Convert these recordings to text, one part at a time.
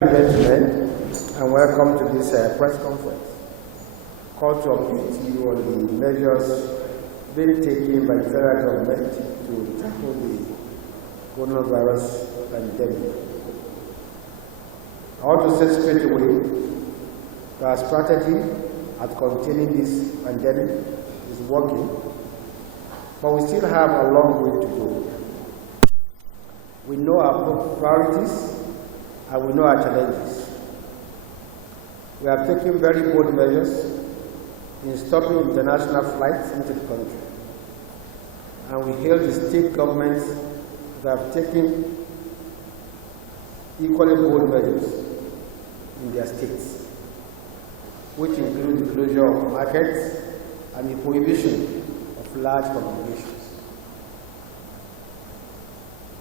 Gentlemen, and welcome to this press conference. Call to update you on the measures being taken by the federal government to tackle the coronavirus pandemic. I want to say straight away that our strategy at containing this pandemic is working, but we still have a long way to go. We know our priorities and we know our challenges. We are taking very bold measures in stopping international flights into the country. And we hail the state governments that have taken equally bold measures in their states, which include the closure of markets and the prohibition of large congregations.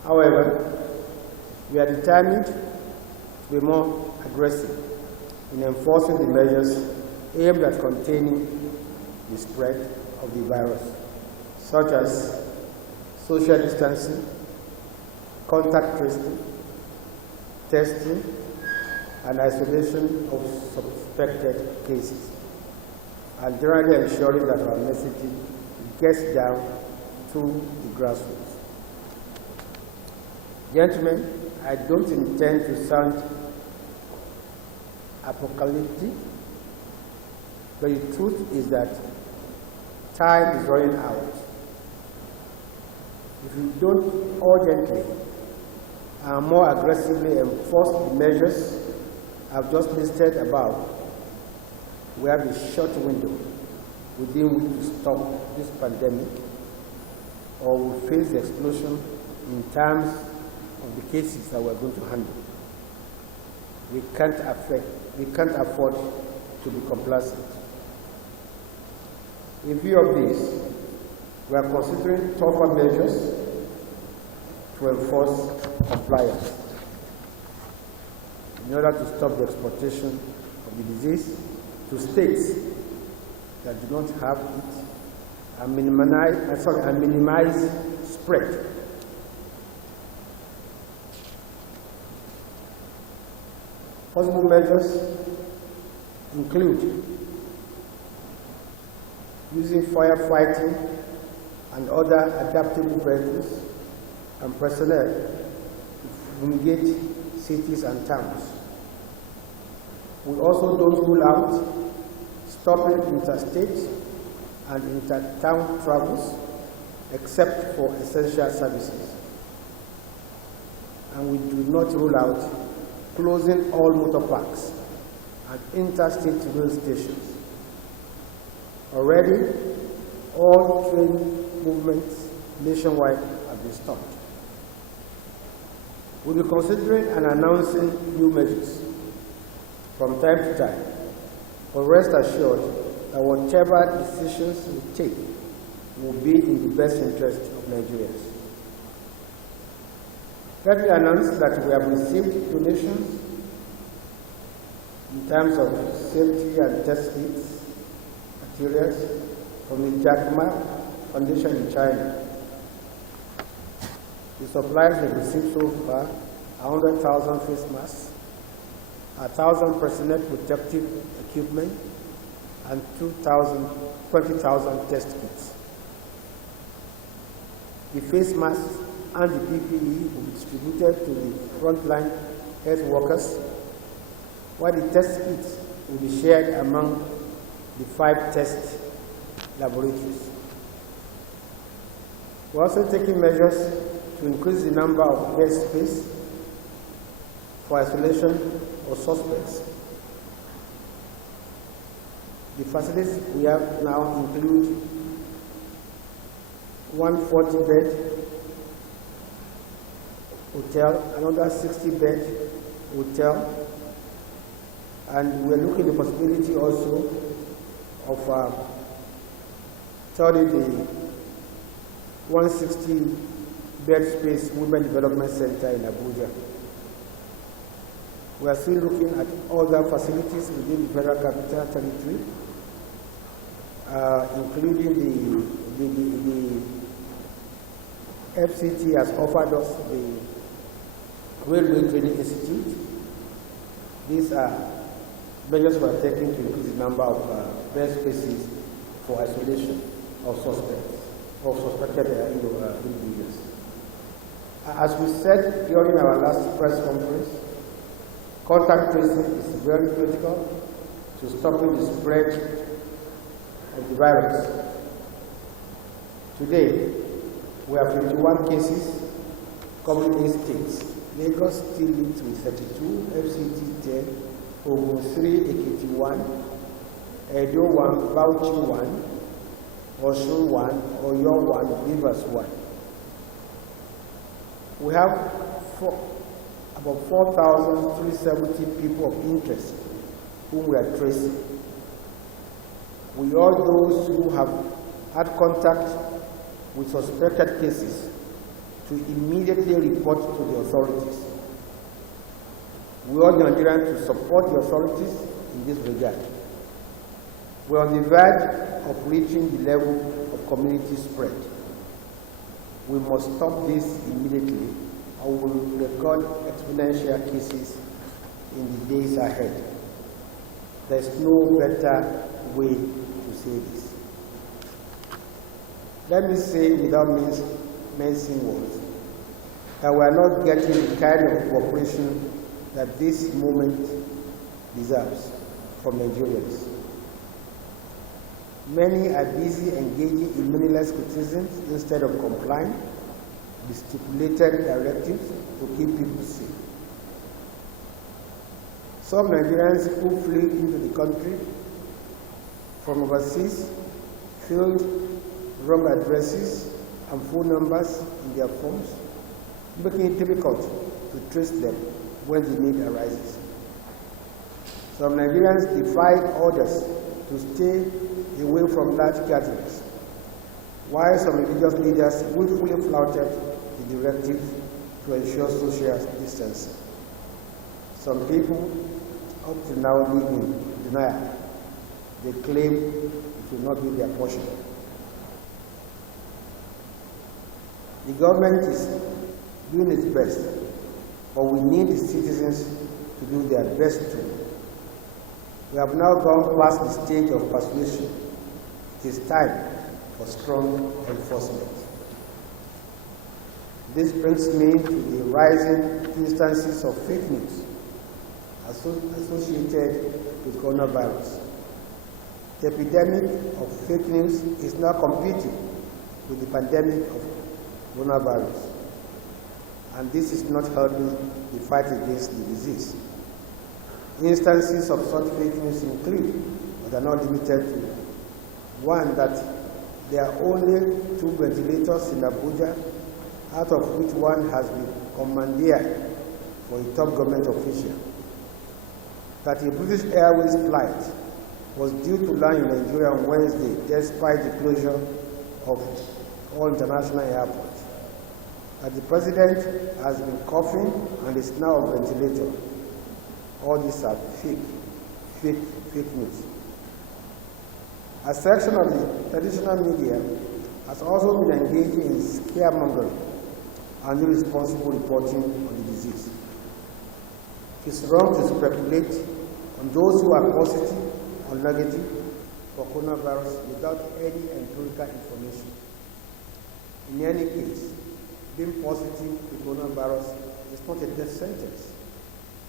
However, we are determined to be more aggressive in enforcing the measures aimed at containing the spread of the virus, such as social distancing, contact tracing, testing, and isolation of suspected cases, and generally ensuring that our messaging gets down to the grassroots. Gentlemen, I don't intend to sound apocalyptic, but the truth is that time is running out. If we don't urgently and more aggressively enforce the measures I've just listed above, we have a short window within which to stop this pandemic, or we'll face the explosion in terms of the cases that we're going to handle. We can't afford to be complacent. In view of this, we are considering tougher measures to enforce compliance in order to stop the exportation of the disease to states that do not have it and minimize spread. Possible measures include using firefighting and other adaptable vehicles and personnel to fumigate cities and towns. We also don't rule out stopping interstate and inter-town travels except for essential services. And we do not rule out closing all motor parks and interstate rail stations. Already, all train movements nationwide have been stopped. We'll be considering and announcing new measures from time to time, but rest assured that whatever decisions we take will be in the best interest of Nigerians. Let me announce that we have received donations in terms of safety and test kits, materials from the Jack Ma Foundation in China. The supplies we've received so far are 100,000 face masks, 1,000 personal protective equipment, and 20,000 test kits. The face masks and the PPE will be distributed to the frontline health workers, while the test kits will be shared among the 5 test laboratories. We're also taking measures to increase the number of bed space for isolation of suspects. The facilities we have now include 140-bed hotel, another 60-bed hotel, and we're looking at the possibility also of turning the 160-bed space Women Development Center in Abuja. We are still looking at other facilities within the Federal Capital Territory, including the FCT has offered us the Railway Training Institute, These are measures we are taking to increase the number of bed spaces for isolation of suspects or suspected individuals. As we said during our last press conference, contact tracing is very critical to stopping the spread of the virus. Today, we have 51 cases covering 8 states. Lagos still leads with 32, FCT 10, Ogun 3, Ekiti 1, Edo 1, Bauchi 1, Osun 1, Oyo 1, Rivers 1. We have about 4,370 people of interest whom we are tracing. We urge those who have had contact with suspected cases to immediately report to the authorities. We urge Nigerians to support the authorities in this regard. We are on the verge of reaching the level of community spread. We must stop this immediately, or we will record exponential cases in the days ahead. There is no better way to say this. Let me say without mincing words that we are not getting the kind of cooperation that this moment deserves from Nigerians. Many are busy engaging in meaningless criticisms instead of complying with stipulated directives to keep people safe. Some Nigerians who flee into the country from overseas filled wrong addresses and phone numbers in their phones, making it difficult to trace them when the need arises. Some Nigerians defied orders to stay away from large gatherings, while some religious leaders willfully flouted the directive to ensure social distancing. Some people up to now live in denial. They claim it will not be their portion. The government is doing its best, but we need the citizens to do their best too. We have now gone past the stage of persuasion. It is time for strong enforcement. This brings me to the rising instances of fake news associated with coronavirus. The epidemic of fake news is now competing with the pandemic of coronavirus, and this is not helping the fight against the disease. Instances of such fake news include, but are not limited to, one, that there are only 2 ventilators in Abuja, out of which one has been commandeered for a top government official. That a British Airways flight was due to land in Nigeria on Wednesday, despite the closure of all international airports. That the president has been coughing and is now on ventilator. All these are fake news. A section of the traditional media has also been engaging in scaremongering and irresponsible reporting on the disease. It is wrong to speculate on those who are positive or negative for coronavirus without any empirical information. In any case, being positive to coronavirus is not a death sentence,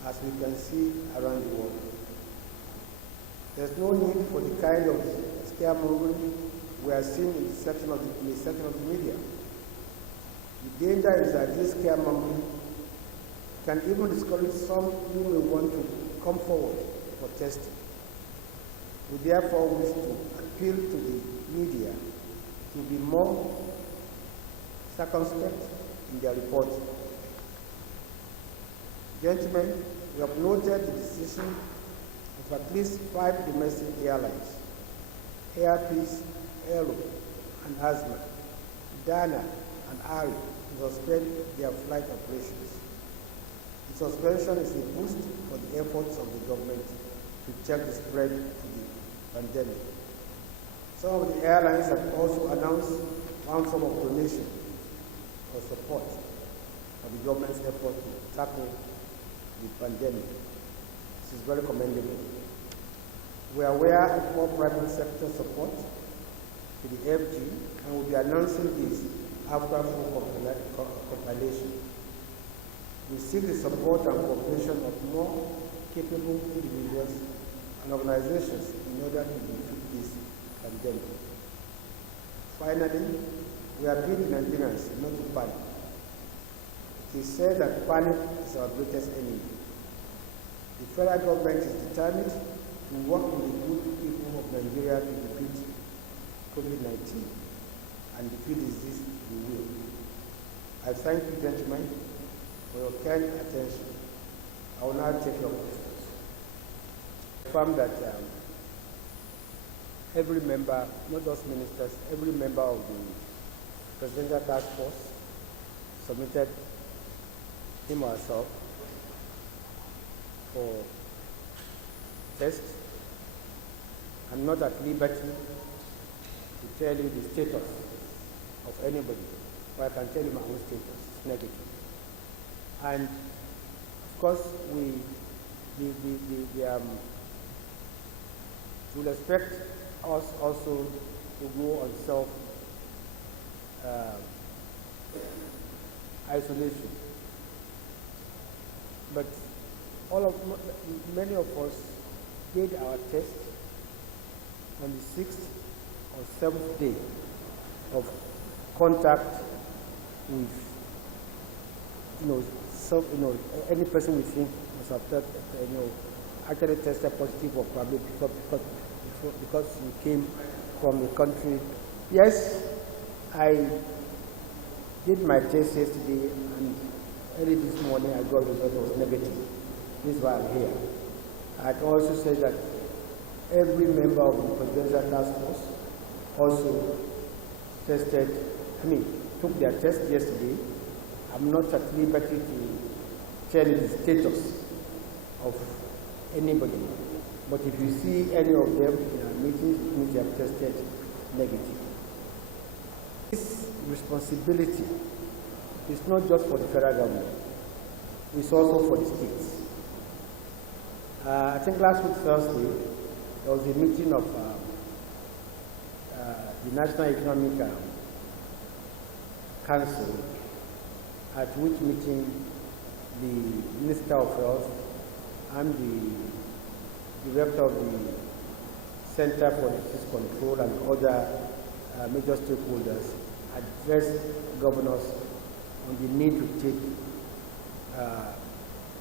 as we can see around the world. There's no need for the kind of scaremongering we are seeing in the section of the media. The danger is that this scaremongering can even discourage some who may want to come forward for testing. We therefore wish to appeal to the media to be more circumspect in their reporting. Gentlemen, we have noted the decision of at least 5 domestic airlines, Air Peace, Aero, and Asma, Dana, and Ari, to suspend their flight operations. The suspension is a boost for the efforts of the government to check the spread of the pandemic. Some of the airlines have also announced one form of donation or support for the government's effort to tackle the pandemic. This is very commendable. We are aware of more private sector support to the FG and will be announcing this after full compilation. We seek the support and cooperation of more capable individuals and organizations in order to defeat this pandemic. Finally, we appeal to Nigerians not to panic. It is said that panic is our greatest enemy. The federal government is determined to work with the good people of Nigeria to defeat COVID-19 and defeat disease we will. I thank you, gentlemen, for your kind attention. I will now take your questions. I found that every member, not just ministers, every member of the Presidential Task Force submitted him or herself for test. I'm not at liberty to tell you the status of anybody, but I can tell you my own status. It's negative. And of course, we will expect us also to go on self isolation. But many of us did our test on the 6th or 7th day of contact with, any person we think was actually tested positive or probably because you came from a country. Yes, I did my test yesterday, and early this morning I got the result was negative. This is why I'm here. I also said that every member of the Presidential Task Force also took their test yesterday. I'm not at liberty to tell you the status of anybody, but if you see any of them in our meetings, it means they have tested negative. This responsibility is not just for the federal government, it's also for the states. I think last week, Thursday, there was a meeting of the National Economic Council, at which meeting the Minister of Health and the Director of the Center for Disease Control and other major stakeholders addressed governors on the need to take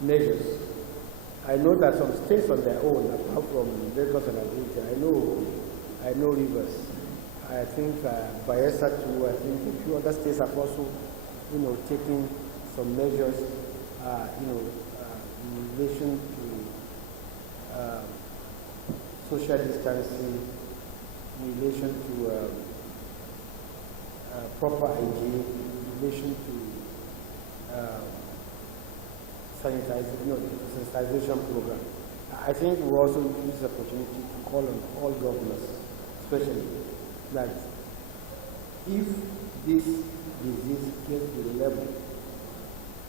measures. I know that some states on their own, apart from Lagos and Abuja, I know Rivers. I think Bayelsa too. I think a few other states have also, taken some measures, in relation to social distancing, in relation to proper hygiene, in relation to sanitation program. I think we also use this opportunity to call on all governors, especially, that if this disease gets to the level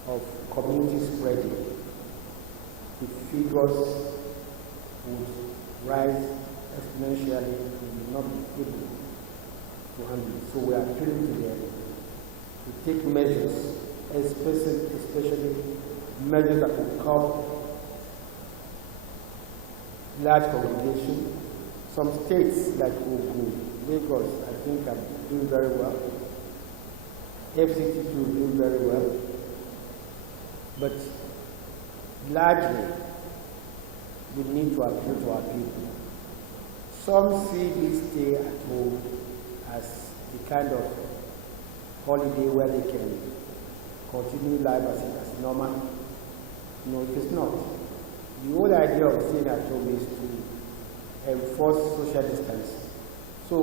of community spreading, the figures would rise exponentially and will not be able to handle it. So we are appealing to them to take measures, especially measures that will curb large congregation. Some states like Ogun, Lagos, I think are doing very well. FCT too is doing very well. But largely, we need to appeal to our people. Some see this stay at home as the kind of holiday where they can continue life as normal. No, it is not. The whole idea of staying at home is to enforce social distance. So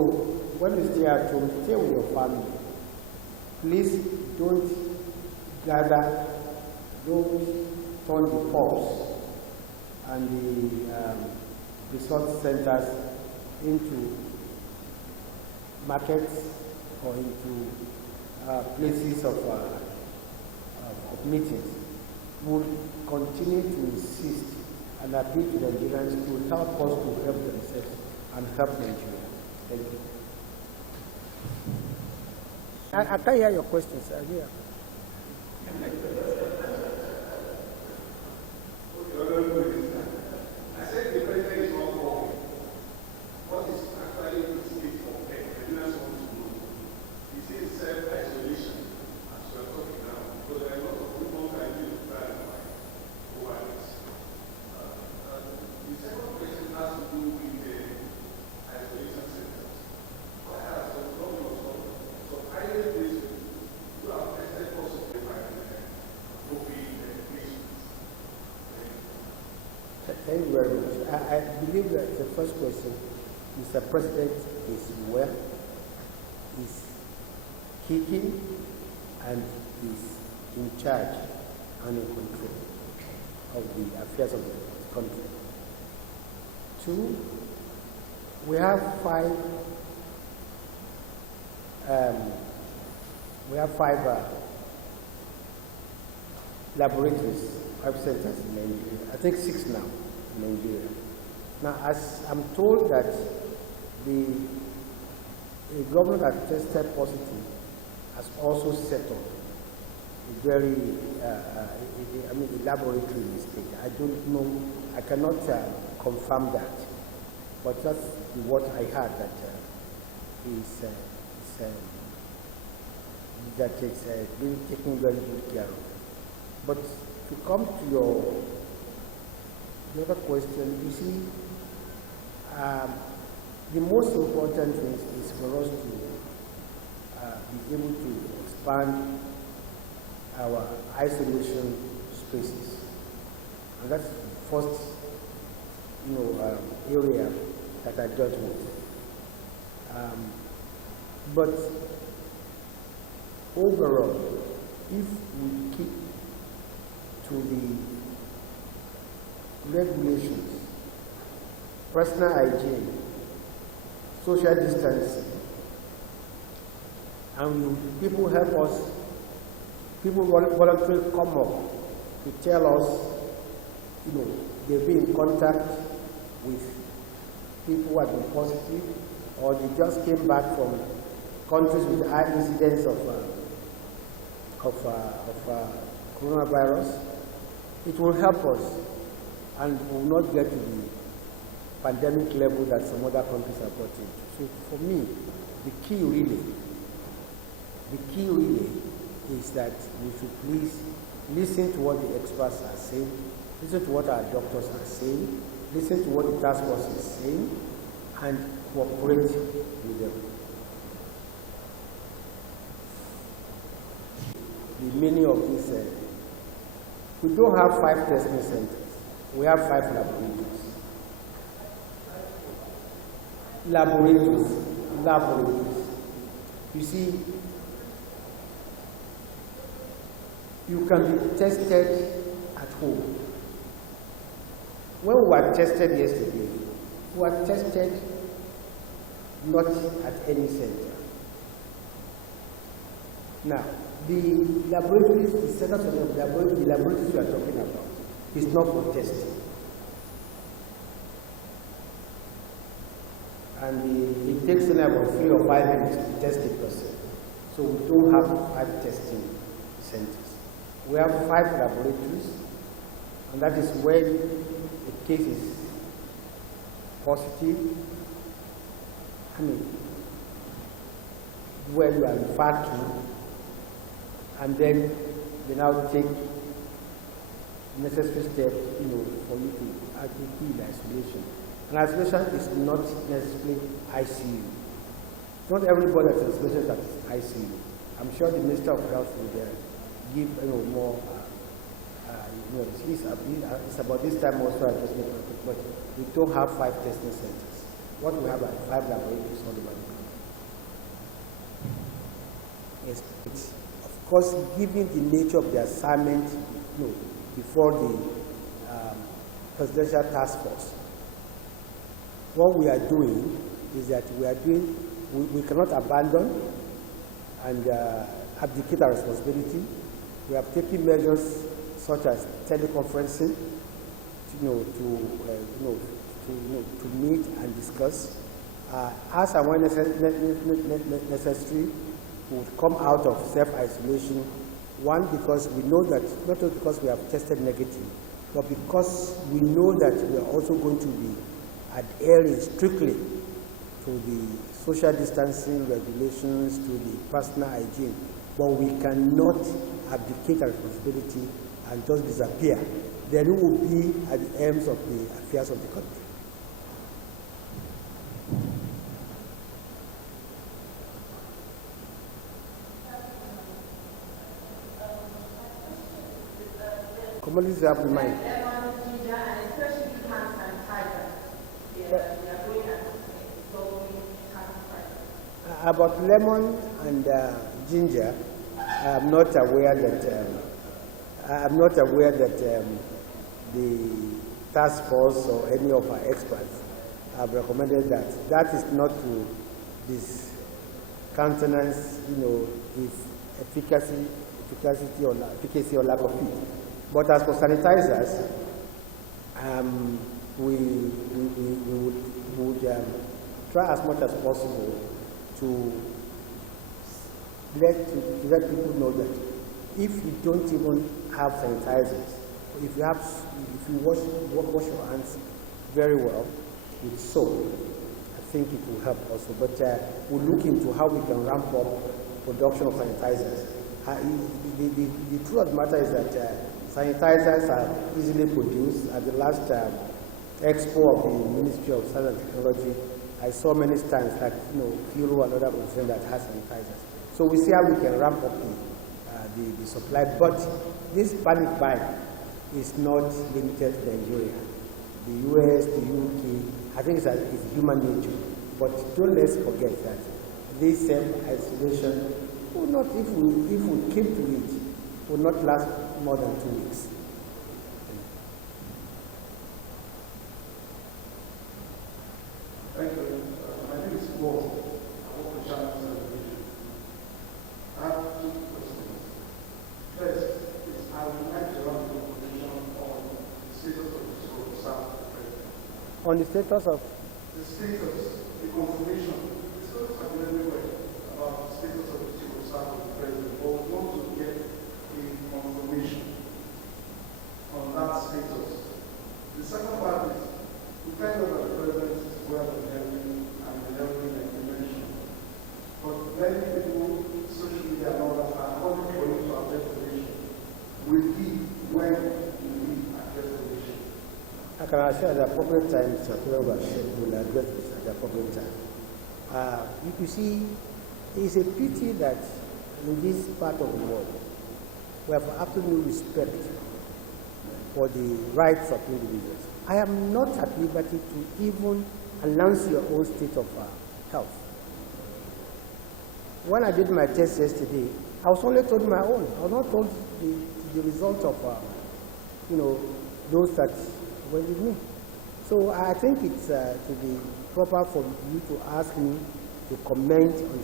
when you stay at home, stay with your family. Please don't gather, don't turn the pubs and the resort centers into markets or into places of meetings. We'll continue to insist and appeal to Nigerians to help us to help themselves and help Nigeria. Thank you. I can't hear your questions. I hear. I said the president is not working. What is actually the state of Nigerians want to know? He says self-isolation, as we are talking now, because there are a lot of people that need to try and find over this. The second question has to do with the isolation centers. Why are some governors of island districts who have tested positive by COVID patients? Thank you very much. I believe that the first question, Mr. President is well, is kicking, and is in charge and in control of the affairs of the country. Two, we have five laboratories, 5 centers in Nigeria. I think 6 now in Nigeria. Now, as I'm told that the government that tested positive has also set up a very, a laboratory in the state. I don't know, I cannot confirm that, but that's what I heard that it's being taken very good care of. But to come to the other question, you see, the most important thing is for us to be able to expand our isolation spaces, and that's the first, area that I dealt with. But overall, if we keep to the regulations, personal hygiene, social distancing, and people help us, people voluntarily come up to tell us, they've been in contact with people who have been positive, or they just came back from countries with high incidence of coronavirus. It will help us, and will not get to the pandemic level that some other countries have got into. So for me, the key really is that we should please listen to what the experts are saying, listen to what our doctors are saying, listen to what the task force is saying, and cooperate with them. The meaning of this, we don't have 5 testing centers. We have 5 laboratories. You see, you can be tested at home. When we were tested yesterday, we were tested not at any center. Now, the laboratories, the setup of the laboratories we are talking about is not for testing. And it takes about 3 or 5 minutes to test a person. So we don't have 5 testing centers. We have 5 laboratories, and that is when a case is positive, where you are referred to, and then they now take necessary steps, for you to actually be in isolation. And isolation is not necessarily ICU. Not everybody that's in isolation is ICU. I'm sure the Minister of Health will give more. It's about this time also, but we don't have 5 testing centers. What we have are 5 laboratories all over the country. Yes, of course, given the nature of the assignment, before the presidential task force, what we are doing is that we cannot abandon and abdicate our responsibility. We have taken measures such as teleconferencing to meet and discuss. As and when necessary, we would come out of self-isolation. One, because we know that, not only because we have tested negative, but because we know that we are also going to be adhering strictly to the social distancing regulations, to the personal hygiene. But we cannot abdicate our responsibility and just disappear. Then we will be at the ends of the affairs of the country. Communities have in mind. About lemon and ginger, I'm not aware that the task force or any of our experts have recommended that. That is not to discountenance, its efficacy or lack of it. But as for sanitizers, we would try as much as possible to let people know that if you don't even have sanitizers, if you wash your hands very well with soap, I think it will help also. But we'll look into how we can ramp up production of sanitizers. The truth of the matter is that sanitizers are easily produced. At the last expo of the Ministry of Science and Technology, I saw many stands like Kiro and other concerns that has sanitizers. So we see how we can ramp up the supply. But this panic buy is not limited to Nigeria. The US, the UK, I think it's human nature. But don't let's forget that this isolation will not, if we keep to it, will not last more than 2 weeks. Thank you. My name is Paul. I work for Channel Television. I have 2 questions. First is I would like to run the information on the status of the school of South Africa. On the status of? The status, the confirmation, the status of everywhere about the status of the school of South Africa. But we want to get a confirmation on that status. The second part is we find out that the president is well and healthy and healthy like you mentioned. But many people, social media and all that, are calling for you to address the nation. Will he, when will he address the nation? I can assure at the appropriate time, Mr. President will address this at the appropriate time. You see, it's a pity that in this part of the world, we have absolute respect for the rights of individuals. I am not at liberty to even announce your own state of health. When I did my test yesterday, I was only told my own. I was not told the result of, those that were with me. So I think it's to be proper for you to ask me to comment on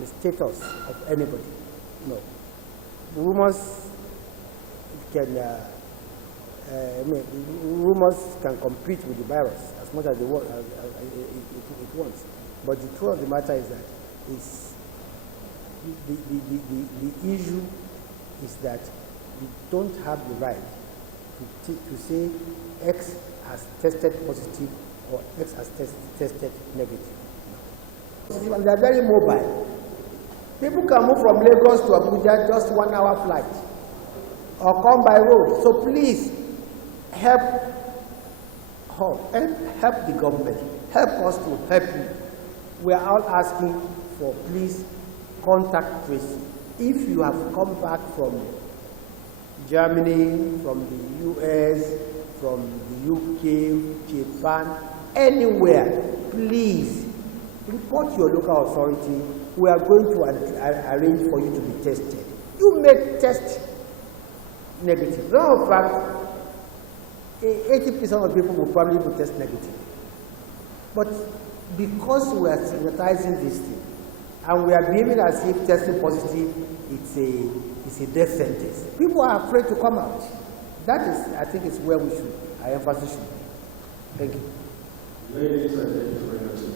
the status of anybody. No, rumors can. Rumors can compete with the virus as much as it wants. But the truth of the matter is that the issue is that you don't have the right to say X has tested positive or X has tested negative. And they are very mobile. People can move from Lagos to Abuja just 1 hour flight or come by road. So please, help the government. Help us to help you. We are all asking for, please, contact tracing. If you have come back from Germany, from the US, from the UK, Japan, anywhere, please report to your local authority. We are going to arrange for you to be tested. You may test negative. No, in fact, 80% of people will probably be test negative. But because we are sanitizing this thing, and we are behaving as if testing positive, it's a death sentence. People are afraid to come out. that is, I think, is where we should, our emphasis should be. Thank you. Ladies and gentlemen,